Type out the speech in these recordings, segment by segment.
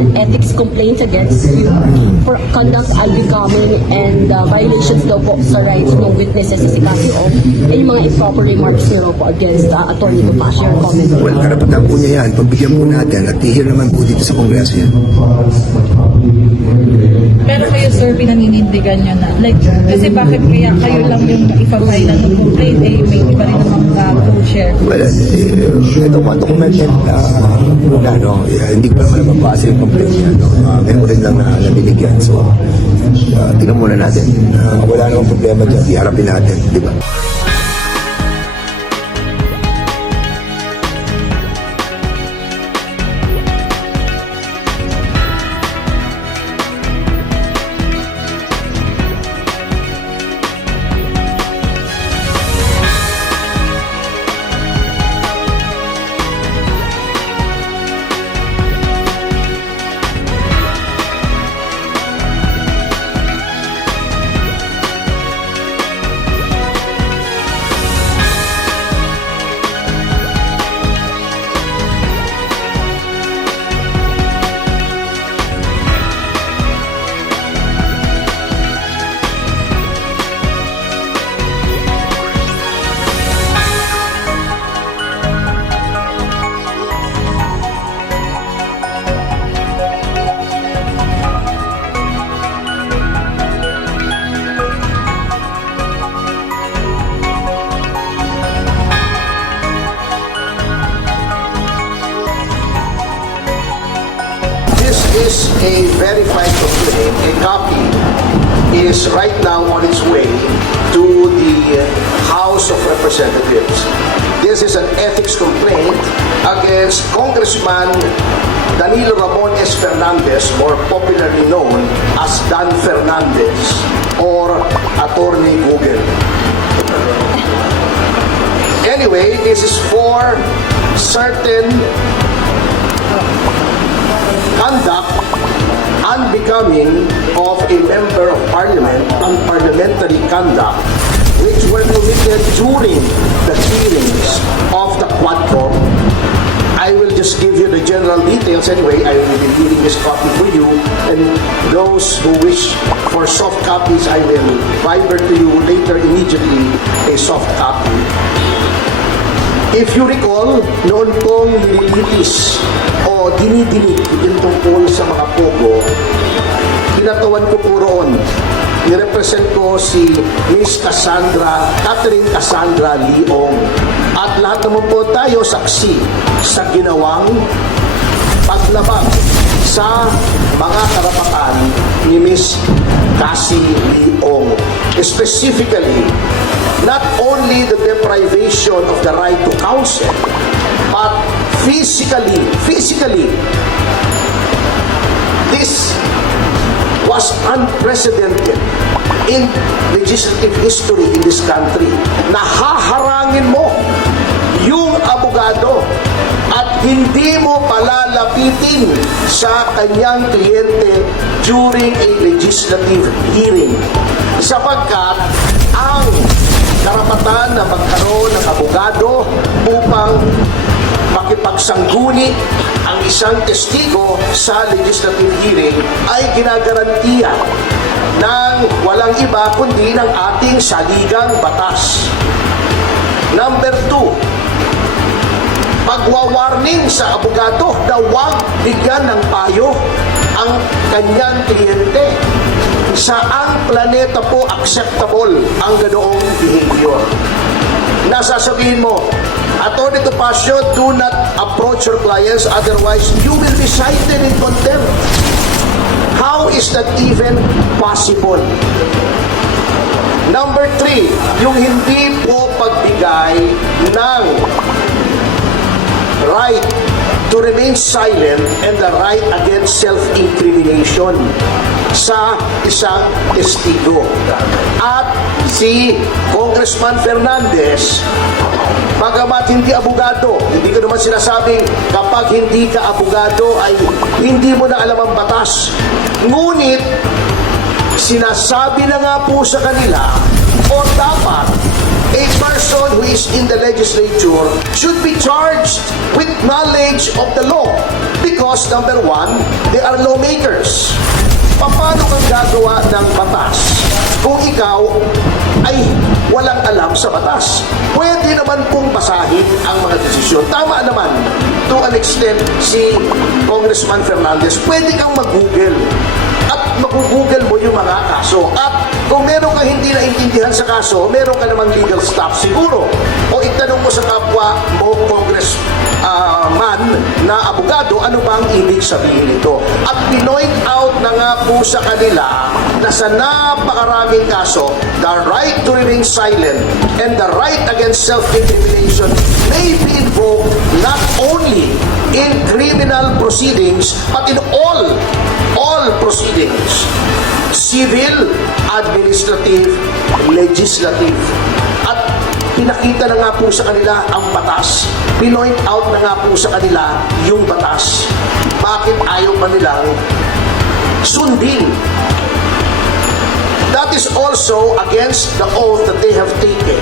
An ethics complaint against you for conduct unbecoming and uh, violations daw po sa rights ng witnesses sa si Cassie O and yung mga improper remarks niyo po against uh, Attorney. Your comment. Well, karapatan po niya yan. Pagbigyan po natin at tihir naman po dito sa Kongreso yan. Pero kayo sir, pinaninindigan nyo na. Like, kasi bakit kaya kayo lang yung ipapay na ng complaint, eh, may iba rin namang uh, co-share. Well, eh, ito po, documented na uh, ano, eh, hindi ko naman mabasa yung complaint niya. No? Uh, meron rin lang na nabinigyan. So, uh, tingnan muna natin. Uh, wala namang problema dyan. Iharapin natin, di ba? Is right now on its way to the House of Representatives. This is an ethics complaint against Congressman Danilo Ramones Fernandez, more popularly known as Dan Fernandez or Attorney Google. Anyway, this is for certain conduct unbecoming of a member of parliament, unparliamentary conduct, which were committed during the hearings of the Quadcom. I will just give you the general details anyway. I will be giving this copy for you, and those who wish for soft copies, I will viber to you later immediately a soft copy. If you recall, noon pong nililitis o dinidinig yung tungkol sa mga pogo, tinatawan ko po roon. Nirepresent ko si Miss Cassandra, Catherine Cassandra Leong. At lahat naman po tayo saksi sa ginawang paglabag sa mga karapatan ni Miss Cassie Leong. Specifically, not only the deprivation of the right to counsel, but physically, physically, this was unprecedented in legislative history in this country. Nahaharangin mo yung abogado at hindi mo palalapitin sa kanyang kliyente during a legislative hearing. Sapagkat ang karapatan na magkaroon ng abogado upang makipagsangguni ang isang testigo sa legislative hearing ay ginagarantiya ng walang iba kundi ng ating saligang batas. Number two, pagwawarning sa abogado na huwag bigyan ng payo ang kanyang kliyente. Saang planeta po acceptable ang ganoong behavior? Nasasabihin mo, Attorney Topacio, do not approach your clients otherwise you will be cited in contempt. How is that even possible? Number three, yung hindi po pagbigay ng right to remain silent and the right against self-incrimination sa isang testigo. At si Congressman Fernandez, bagamat hindi abogado, hindi ko naman sinasabing kapag hindi ka abogado ay hindi mo na alam ang batas. Ngunit, sinasabi na nga po sa kanila o dapat a person who is in the legislature should be charged with knowledge of the law because number one, they are lawmakers. Paano kang gagawa ng batas kung ikaw ay walang alam sa batas? Pwede naman pong basahin ang mga desisyon. Tama naman, to an extent, si Congressman Fernandez, pwede kang mag-google at mag-google mo yung mga kaso. At kung meron kang hindi naintindihan sa kaso, meron ka namang legal staff siguro. O itanong mo sa kapwa mo, Congress ah, man na abogado, ano ba ibig sabihin nito? At pinoint out na nga po sa kanila na sa napakaraming kaso, the right to remain silent and the right against self-incrimination may be invoked not only in criminal proceedings but in all all proceedings civil, administrative, legislative. At pinakita na nga po sa kanila ang batas. Pinoint out na nga po sa kanila yung batas. Bakit ayaw pa nilang sundin? That is also against the oath that they have taken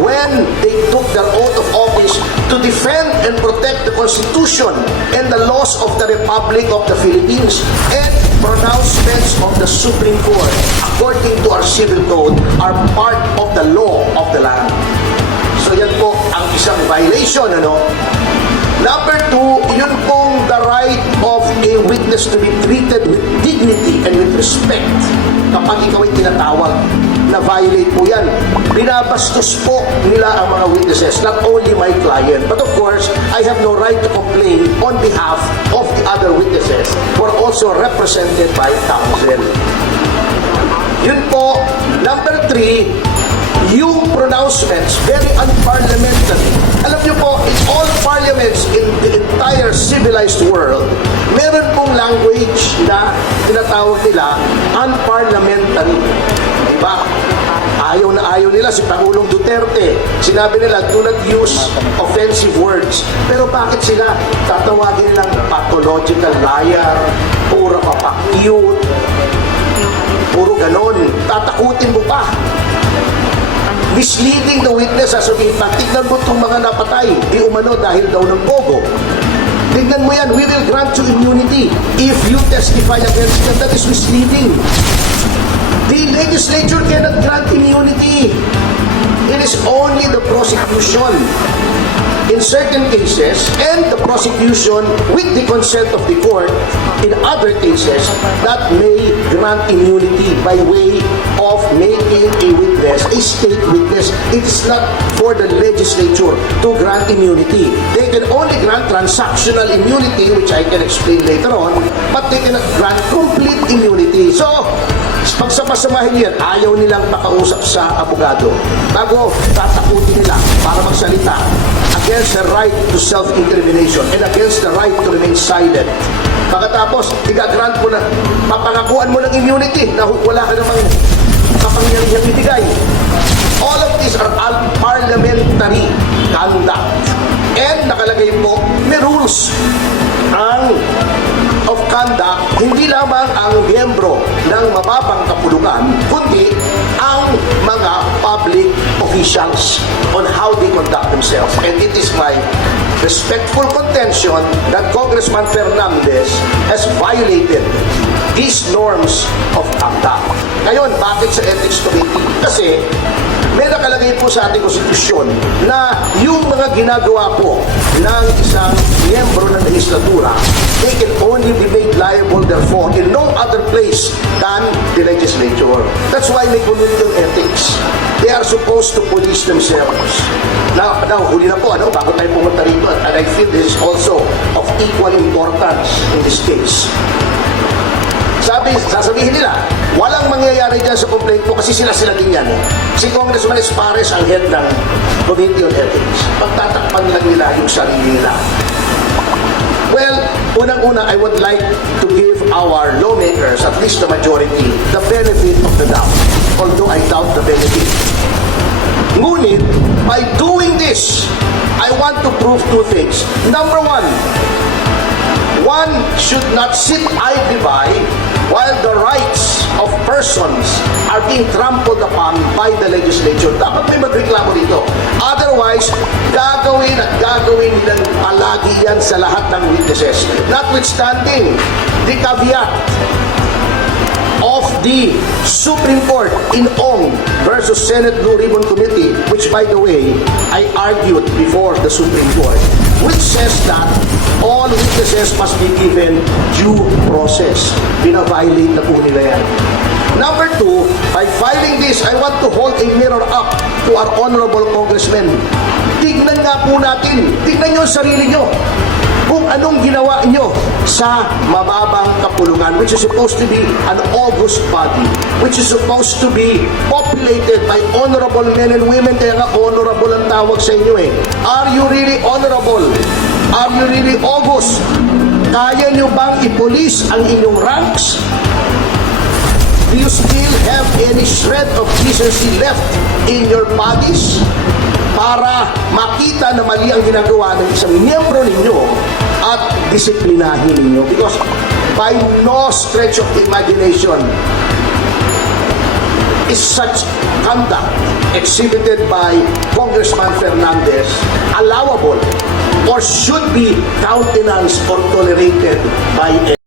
when they took their oath of office to defend and protect the Constitution and the laws of the Republic of the Philippines and pronouncements of the Supreme Court according to our civil code are part of the law of the land. So yan po ang isang violation, ano? Number two, yun pong the right of a witness to be treated with dignity and with respect. Kapag ikaw ay tinatawag, na violate po yan. Binabastos po nila ang mga witnesses, not only my client, but of course, I have no right to complain on behalf of other witnesses who are also represented by counsel. Yun po, number three, yung pronouncements, very unparliamentary. Alam niyo po, in all parliaments in the entire civilized world, meron pong language na tinatawag nila unparliamentary. Diba? Ayaw na ayaw nila si Pangulong Duterte. Sinabi nila, do not use offensive words. Pero bakit sila tatawagin nilang pathological liar, puro papakyut, puro ganon. Tatakutin mo pa misleading the witness sasabihin tignan mo itong mga napatay, di umano dahil daw ng pogo. Tignan mo yan, we will grant you immunity if you testify against them. That is misleading. The legislature cannot grant immunity. It is only the prosecution in certain cases and the prosecution with the consent of the court in other cases that may grant immunity by way of making a witness a state witness. It is not for the legislature to grant immunity. They can only grant transactional immunity, which I can explain later on, but they cannot grant complete immunity. So, pag sapasamahin yan, ayaw nilang makausap sa abogado. Bago, tatakutin nila para magsalita against the right to self-incrimination and against the right to remain silent. Pagkatapos, igagrant mo na, papangakuan mo ng immunity na wala ka namang kapangyarihan ibigay. These are all parliamentary conduct. And nakalagay po, may rules ang of conduct, hindi lamang ang miyembro ng mababang kapulukan, kundi ang mga public officials on how they conduct themselves. And it is my respectful contention that Congressman Fernandez has violated these norms of conduct. Ngayon, bakit sa Ethics Committee? Kasi may nakalagay po sa ating konstitusyon na yung mga ginagawa po ng isang miyembro ng legislatura, they can only be made liable therefore in no other place than the legislature. That's why may community ethics. They are supposed to police themselves. Now, now huli na po, ano, bago tayo pumunta rito, and I feel this is also of equal importance in this case. Sabi, sasabihin nila, walang mangyayari dyan sa complaint ko kasi sila-sila din yan. Si Congressman Espares ang head ng Committee on Ethics. Pagtatakpan lang nila yung sarili nila. Well, unang-una, I would like to give our lawmakers, at least the majority, the benefit of the doubt. Although I doubt the benefit. Ngunit, by doing this, I want to prove two things. Number one, one should not sit idly by while the rights of persons are being trampled upon by the legislature. Dapat may magreklamo dito. Otherwise, gagawin at gagawin nilang palagi yan sa lahat ng witnesses. Notwithstanding, the caveat the Supreme Court in Ong versus Senate Blue Ribbon Committee, which by the way, I argued before the Supreme Court, which says that all witnesses must be given due process. Bina-violate na po nila yan. Number two, by filing this, I want to hold a mirror up to our honorable congressmen. Tignan nga po natin, tignan nyo ang sarili nyo kung anong ginawa nyo sa mababang kapulungan which is supposed to be an august body which is supposed to be populated by honorable men and women kaya nga honorable ang tawag sa inyo eh. Are you really honorable? Are you really august? Kaya nyo bang ipolis ang inyong ranks Do you still have any shred of decency left in your bodies? Para makita na mali ang ginagawa ng isang miyembro ninyo at disiplinahin ninyo. Because by no stretch of imagination is such conduct exhibited by Congressman Fernandez allowable or should be countenanced or tolerated by